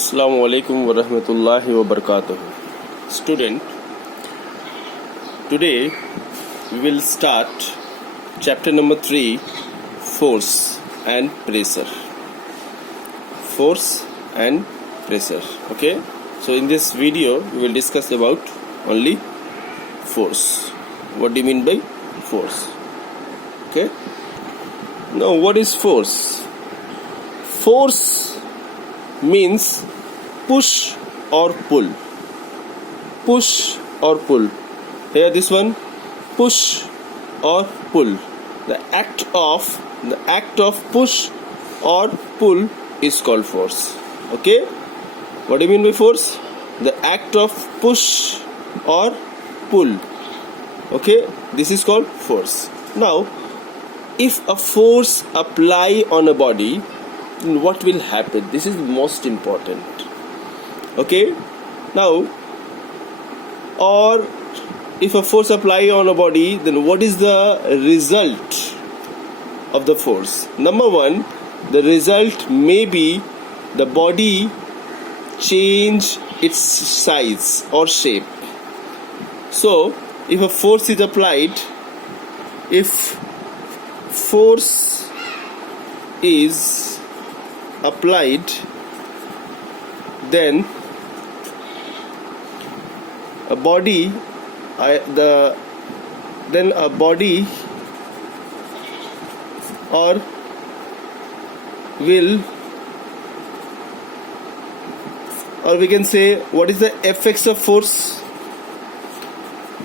Assalamu alaikum wa rahmatullahi wa barakatuh. Student, today we will start chapter number 3, force and pressure. Force and pressure. Okay. So in this video we will discuss about only force. What do you mean by force? Okay. Now what is force? Force means push or pull. Push or pull. Here this one, push or pull. The act of push or pull is called force. Okay? What do you mean by force? The act of push or pull. Okay? This is called force. Now, if a force apply on a body, what will happen? This is most important. Okay, now, or if a force apply on a body, then what is the result of the force? Number one, the result may be the body change its size or shape. So if a force is applied, if force is applied, then a body or will, or we can say, what is the effects of force?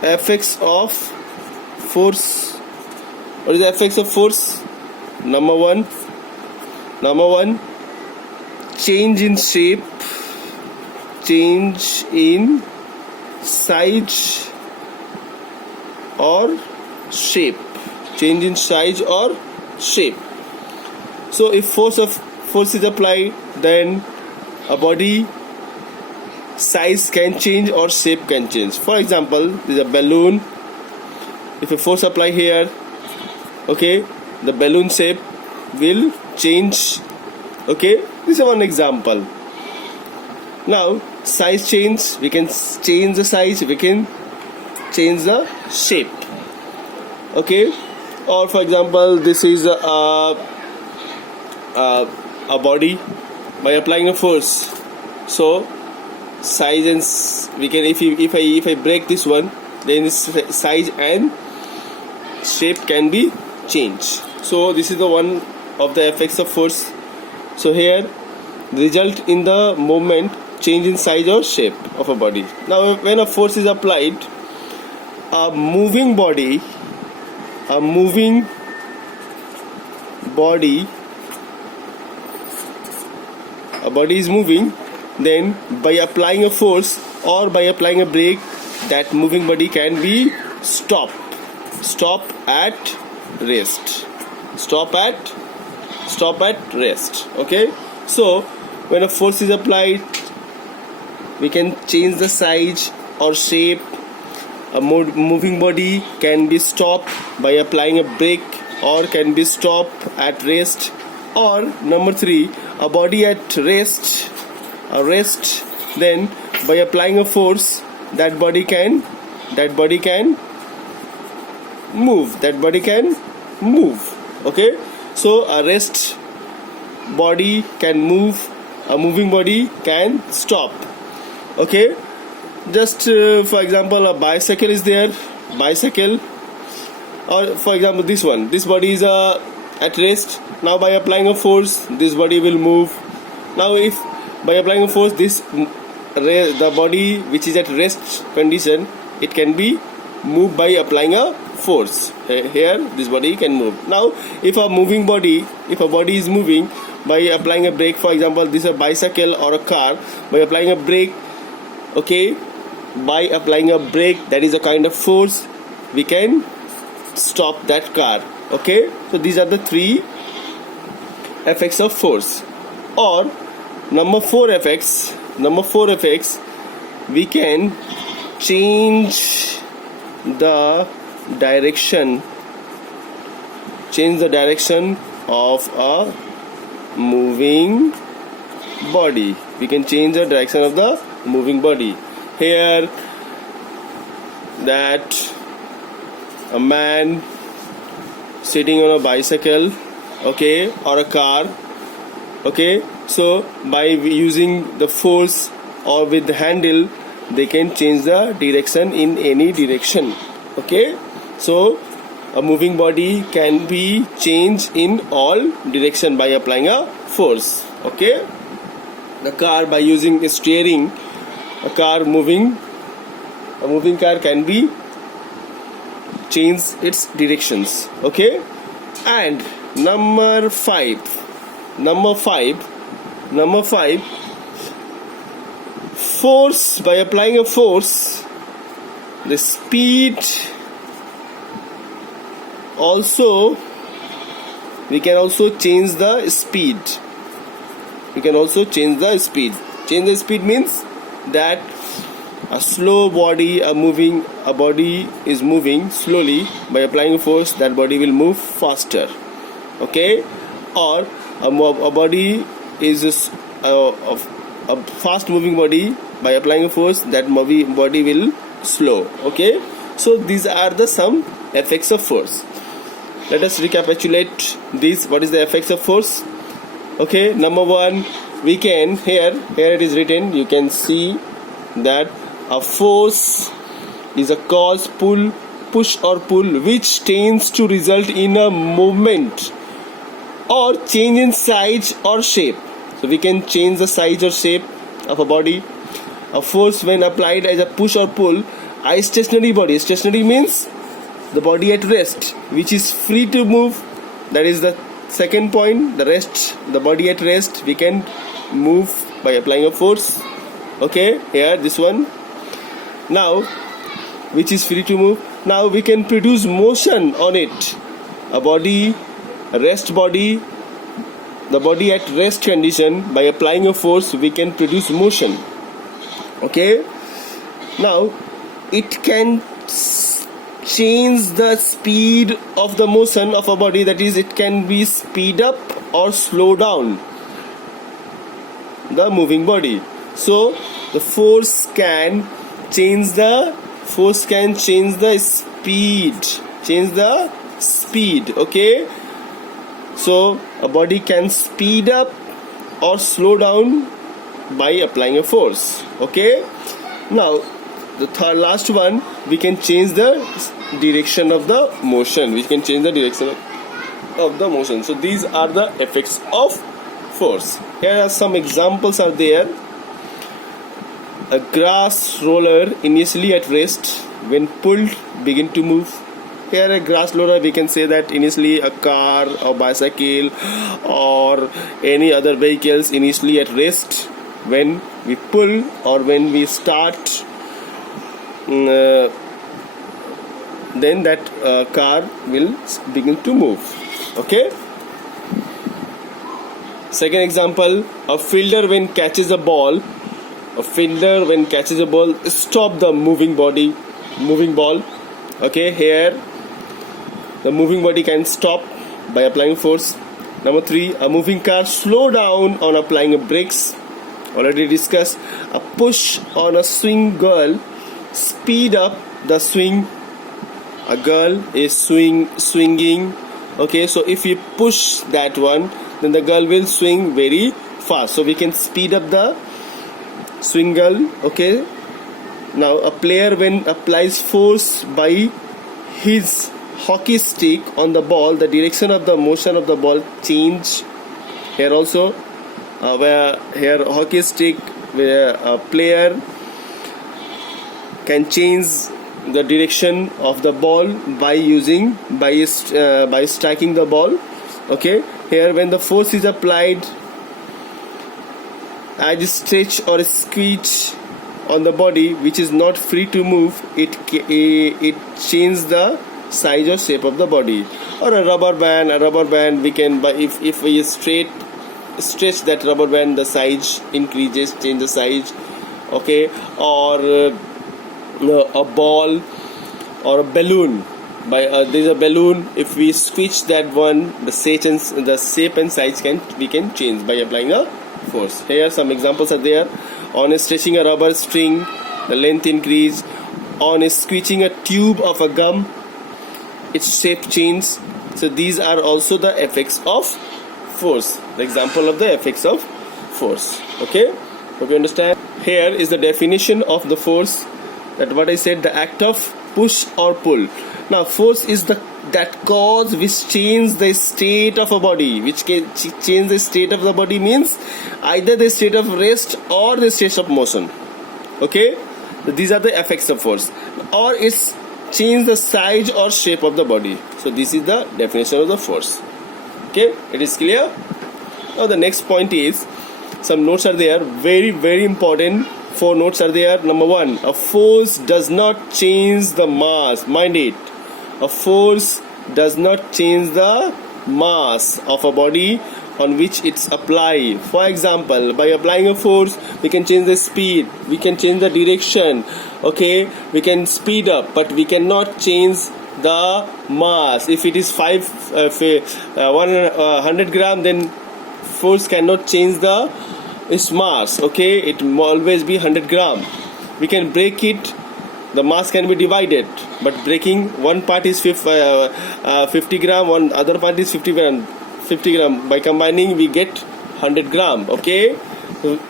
Effects of force. What is the effects of force? Number one, change in shape, change in size or shape, change in size or shape. So if force is applied, then a body size can change or shape can change. For example, there is a balloon. If a force apply here, okay, the balloon shape will change. Okay, this is one example. Now size change, we can change the size, we can change the shape. Okay, or for example, this is a body. By applying a force, so size and we can, if I break this one, then size and shape can be changed. So this is the one of the effects of force. So here, the result in the movement, change in size or shape of a body. Now when a force is applied, a moving body is moving, then by applying a force or by applying a brake, that moving body can be stop at rest. Okay, so when a force is applied, we can change the size or shape. A moving body can be stopped by applying a brake or can be stopped at rest. Or number 3, a body at rest, then by applying a force, that body can move. Okay, so a rest body can move, a moving body can stop. Okay, just for example, a bicycle is there, or for example this body is at rest. Now by applying a force, this body will move. Now if by applying a force, the body which is at rest condition, it can be moved by applying a force. Here this body can move. Now if a body is moving by applying a brake, for example this is a bicycle or a car, by applying a brake, okay, by applying a brake, that is a kind of force, we can stop that car. Okay, so these are the 3 effects of force. Or number 4 effects, we can change the direction of a moving body. We can change the direction of the moving body. Here, that a man sitting on a bicycle, okay, or a car, okay. So by using the force or with the handle, they can change the direction in any direction, okay. So a moving body can be changed in all direction by applying a force, okay. The car, by using a steering, a moving car can be change its directions, okay. And number five, force. By applying a force, the speed also, we can also change the speed. Change the speed means that a slow body, a body is moving slowly. By applying a force, that body will move faster, okay. Or a body is a fast moving body. By applying a force, that body will slow, okay. So these are the some effects of force. Let us recapitulate these. What is the effects of force? Okay, number one, we can here it is written. You can see that a force is a cause, push or pull, which tends to result in a movement or change in size or shape. So we can change the size or shape of a body. A force, when applied as a push or pull, a stationary body. Stationary means the body at rest, which is free to move. That is the second point. The body at rest, we can move by applying a force, okay. Here, this one. Now, which is free to move. Now we can produce motion on it. A body, a rest body, the body at rest condition, by applying a force, we can produce motion, okay. Now it can change the speed of the motion of a body. That is, it can be speed up or slow down the moving body. So the force can change the speed, okay. So a body can speed up or slow down by applying a force, okay. Now the last one, we can change the direction of the motion. So these are the effects of force. Here are some examples are there. A grass roller, initially at rest, when pulled, begin to move. Here a grass roller, we can say that initially a car or bicycle or any other vehicles initially at rest, when we pull or when we start, then that car will begin to move, okay. Second example, a fielder when catches a ball, stop the moving ball, okay. Here the moving body can stop by applying force. Number 3, a moving car slow down on applying a brakes. Already discussed. A push on a swing girl, speed up the swing. A girl is swinging, okay. So if you push that one, then the girl will swing very fast. So we can speed up the swing girl, okay. Now a player when applies force by his hockey stick on the ball, the direction of the motion of the ball change. Here also, where here hockey stick, where a player can change the direction of the ball by striking the ball, okay. Here when the force is applied as stretch or squeeze on the body which is not free to move, it changes the size or shape of the body. Or a rubber band, we can, if we stretch that rubber band, the size increases, change the size, okay. Or a ball or a balloon. There's a balloon. If we switch that one, the shape and size we can change by applying a force. Here some examples are there. On stretching a rubber string, the length increase. On squeezing a tube of a gum, its shape changes. So these are also the effects of force. The example of the effects of force. Okay, hope you understand. Here is the definition of the force. That what I said, the act of push or pull. Now force is that cause which changes the state of a body. Which can change the state of the body means either the state of rest or the state of motion. Okay, these are the effects of force. Or it's change the size or shape of the body. So this is the definition of the force. Okay, it is clear. Now the next point is, some notes are there, very important. 4 notes are there. Number 1, a force does not change the mass. Mind it, a force does not change the mass of a body on which it's applied. For example, by applying a force, we can change the speed, we can change the direction. Okay, we can speed up, but we cannot change the mass. If it is 100 gram, then force cannot change the its mass. Okay, it will always be 100 gram. We can break it, the mass can be divided, but breaking one part is 50 gram, one other part is 50 gram. By combining we get 100 gram. Okay,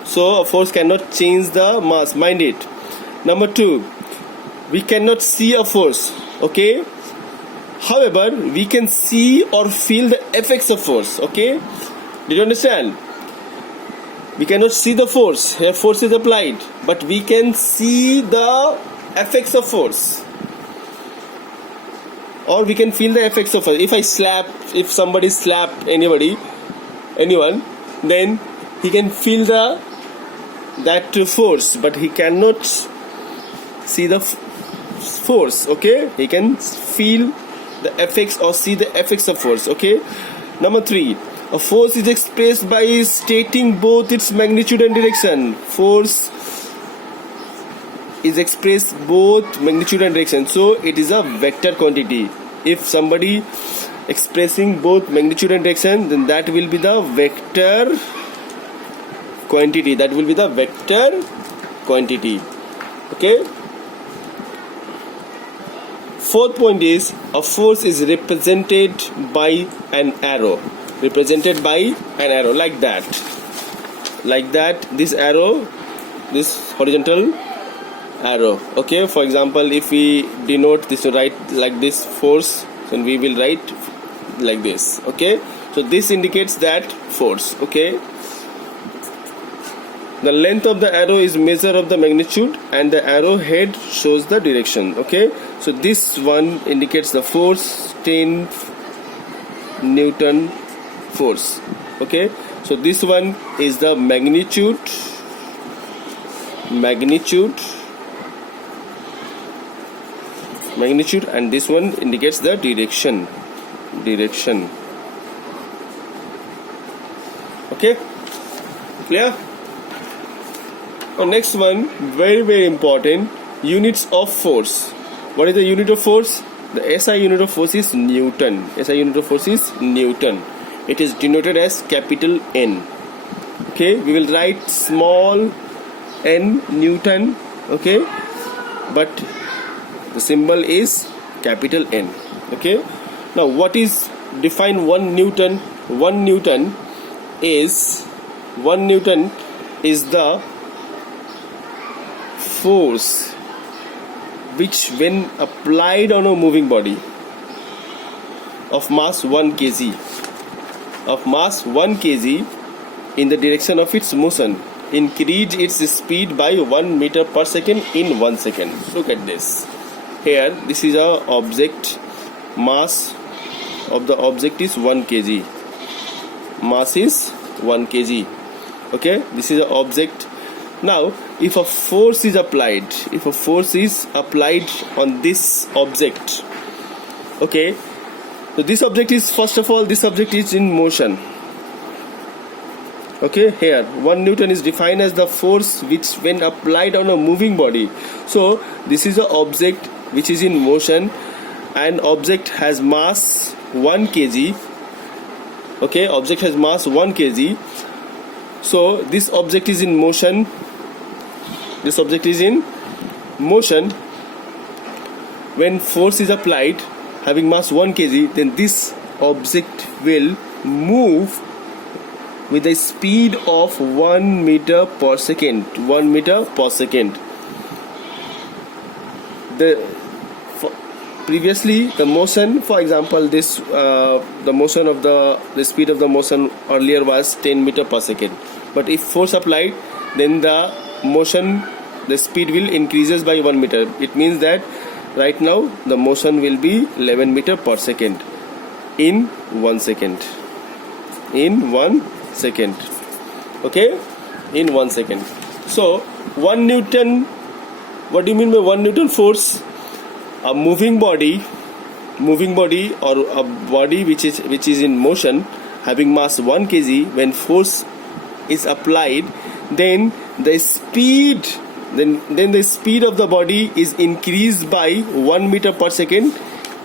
so a force cannot change the mass. Mind it. Number 2, we cannot see a force. Okay, however, we can see or feel the effects of force. Okay, did you understand? We cannot see the force. Here force is applied, but we can see the effects of force, or we can feel the effects of force. If somebody slap anyone, then he can feel that force, but he cannot see the force. Okay, he can feel the effects or see the effects of force. Okay. Number 3, a force is expressed by stating both its magnitude and direction. Force is expressed both magnitude and direction, so it is a vector quantity. If somebody expressing both magnitude and direction, then that will be the vector quantity. Okay. 4th point is, a force is represented by an arrow. Like that. This arrow, this horizontal arrow. Okay, for example, if we denote this, write like this force, then we will write like this. Okay, so this indicates that force. Okay, the length of the arrow is measure of the magnitude, and the arrow head shows the direction. Okay, so this one indicates the force, 10 Newton force. Okay, so this one is the magnitude, and this one indicates the direction. Okay, clear? Next one, very important, units of force. What is the unit of force? The SI unit of force is Newton. It is denoted as capital N. Okay, we will write small n Newton. Okay, but the symbol is capital N. Okay, now what is define 1 Newton? 1 Newton is the force which, when applied on a moving body of mass 1 kg, in the direction of its motion, increase its speed by 1 meter per second in 1 second. Look at this. Here, this is a object. Mass of the object is 1 kg. Mass is 1 kg. Okay, this is an object. Now, if a force is applied on this object, okay, so this object is, first of all, this object is in motion. Okay, here 1 Newton is defined as the force which, when applied on a moving body. So this is an object which is in motion, and object has mass 1 kg. Okay, object has mass 1 kg. So this object is in motion. This object is in motion. When force is applied having mass 1 kg, then this object will move with a speed of 1 meter per second. 1 meter per second. Previously the motion, for example, this the motion of the speed of the motion earlier was 10 meter per second. But if force applied, then the speed will increases by 1 meter. It means that right now the motion will be 11 meter per second in 1 second. In 1 second. Okay? In 1 second. So 1 Newton, what do you mean by 1 Newton force? A moving body or a body which is in motion having mass 1 kg, when force is applied, then the speed of the body is increased by 1 meter per second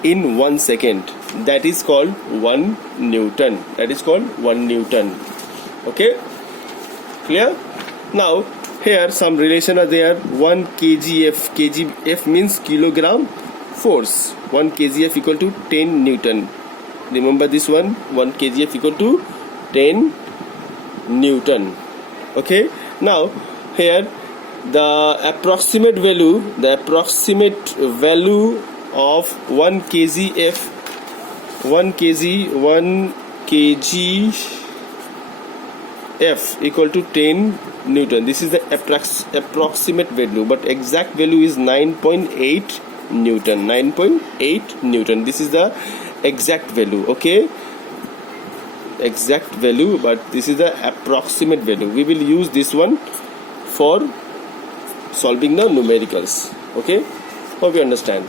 in 1 second. That is called 1 Newton. That is called 1 Newton. Okay? Clear? Now here some relation are there. 1 kgf. Kgf means kilogram force. 1 kgf equal to 10 Newton. Remember this one. 1 kgf equal to 10 Newton. Okay? Now here the approximate value of 1 kgf equal to 10 Newton. This is the approximate value, but exact value is 9.8 Newton. 9.8 Newton. This is the exact value. Okay? Exact value, but this is the approximate value. We will use this one for solving the numericals. Okay? Hope you understand.